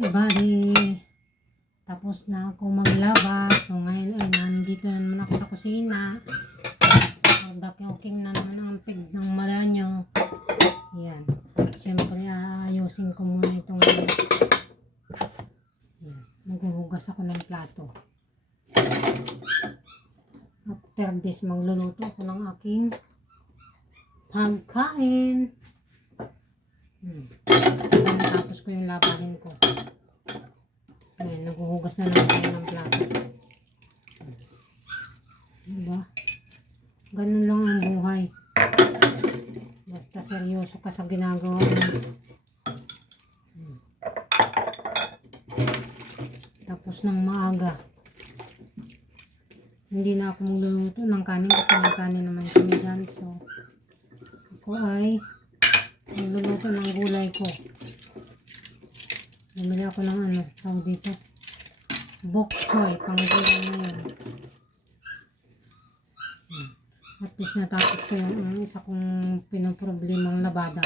Bali, tapos na ako maglaba. So ngayon ay nandito na naman ako sa kusina. Daking na naman ang pig ng mala nyo. Yan. Siyempre ayusin ko muna itong yan. Maghuhugas ako ng plato. After this, magluluto ako ng aking pagkain. Tapos ko yung labahin ko. Ayan, naghuhugas na lang ako ng plato. Diba? Ganun lang ang buhay. Basta seryoso ka sa ginagawa mo. Tapos ng maaga. Hindi na ako magluluto ng kanin kasi may kanin naman kami dyan. So, ako ay magluluto ng gulay ko. Bumili ako ng tawag dito. Bok choy, pang gulay na yun. At least natapos ko yung isa kong pinoproblemang labada.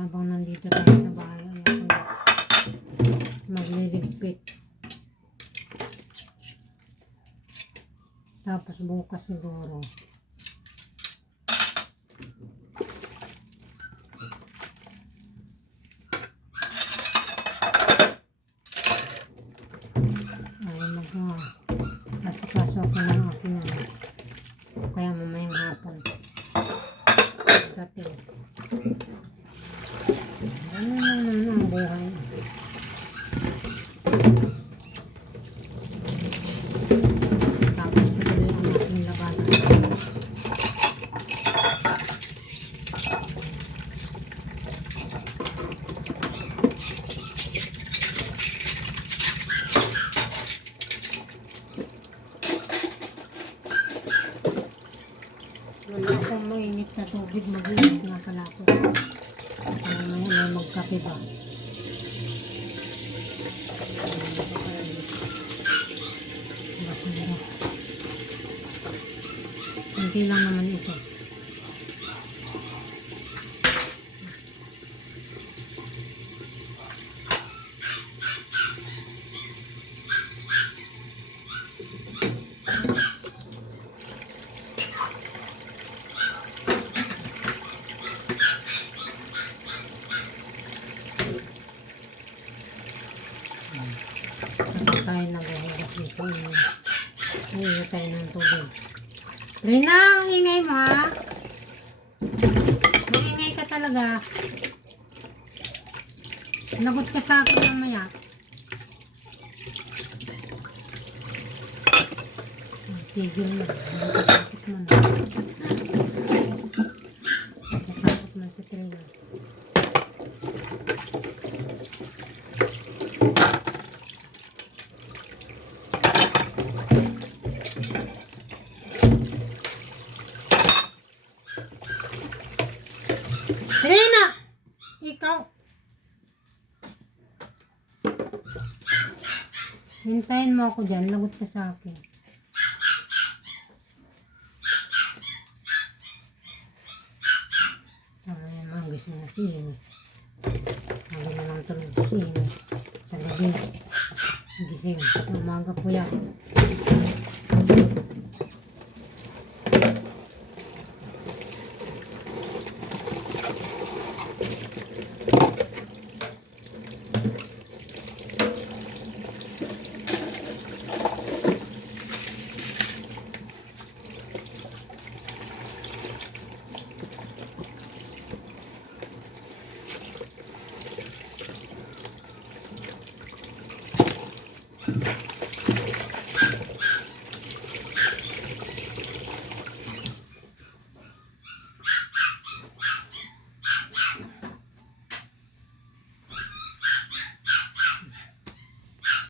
Habang nandito tayo sa bahay, ay ako magliligpit. Tapos bukas siguro. Asikaso ako ng aking kaya mamayang hapon dating ano naman ang buhay. Tapos patuloy ang aking labanan. Wala akong mainit na tubig, mag-iinit nga pala ako. May magkape ba? Basura. Kunti lang naman ito. Tapos tayo naghuhugas dito. Hindi tayo ng tubig. Rina, ang ingay mo ha? Maingay ka talaga. Lagot ka sa akin mamaya. Tigil na. Nakatakot mo na. Nakatakot mo si Trina. Trina! Ikaw! Hintayin mo ako dyan. Lagot ka sa akin. Gising na si Ine. Lagi na lang tulog si Ine. Sa gabi. Gising. Umaga po yan.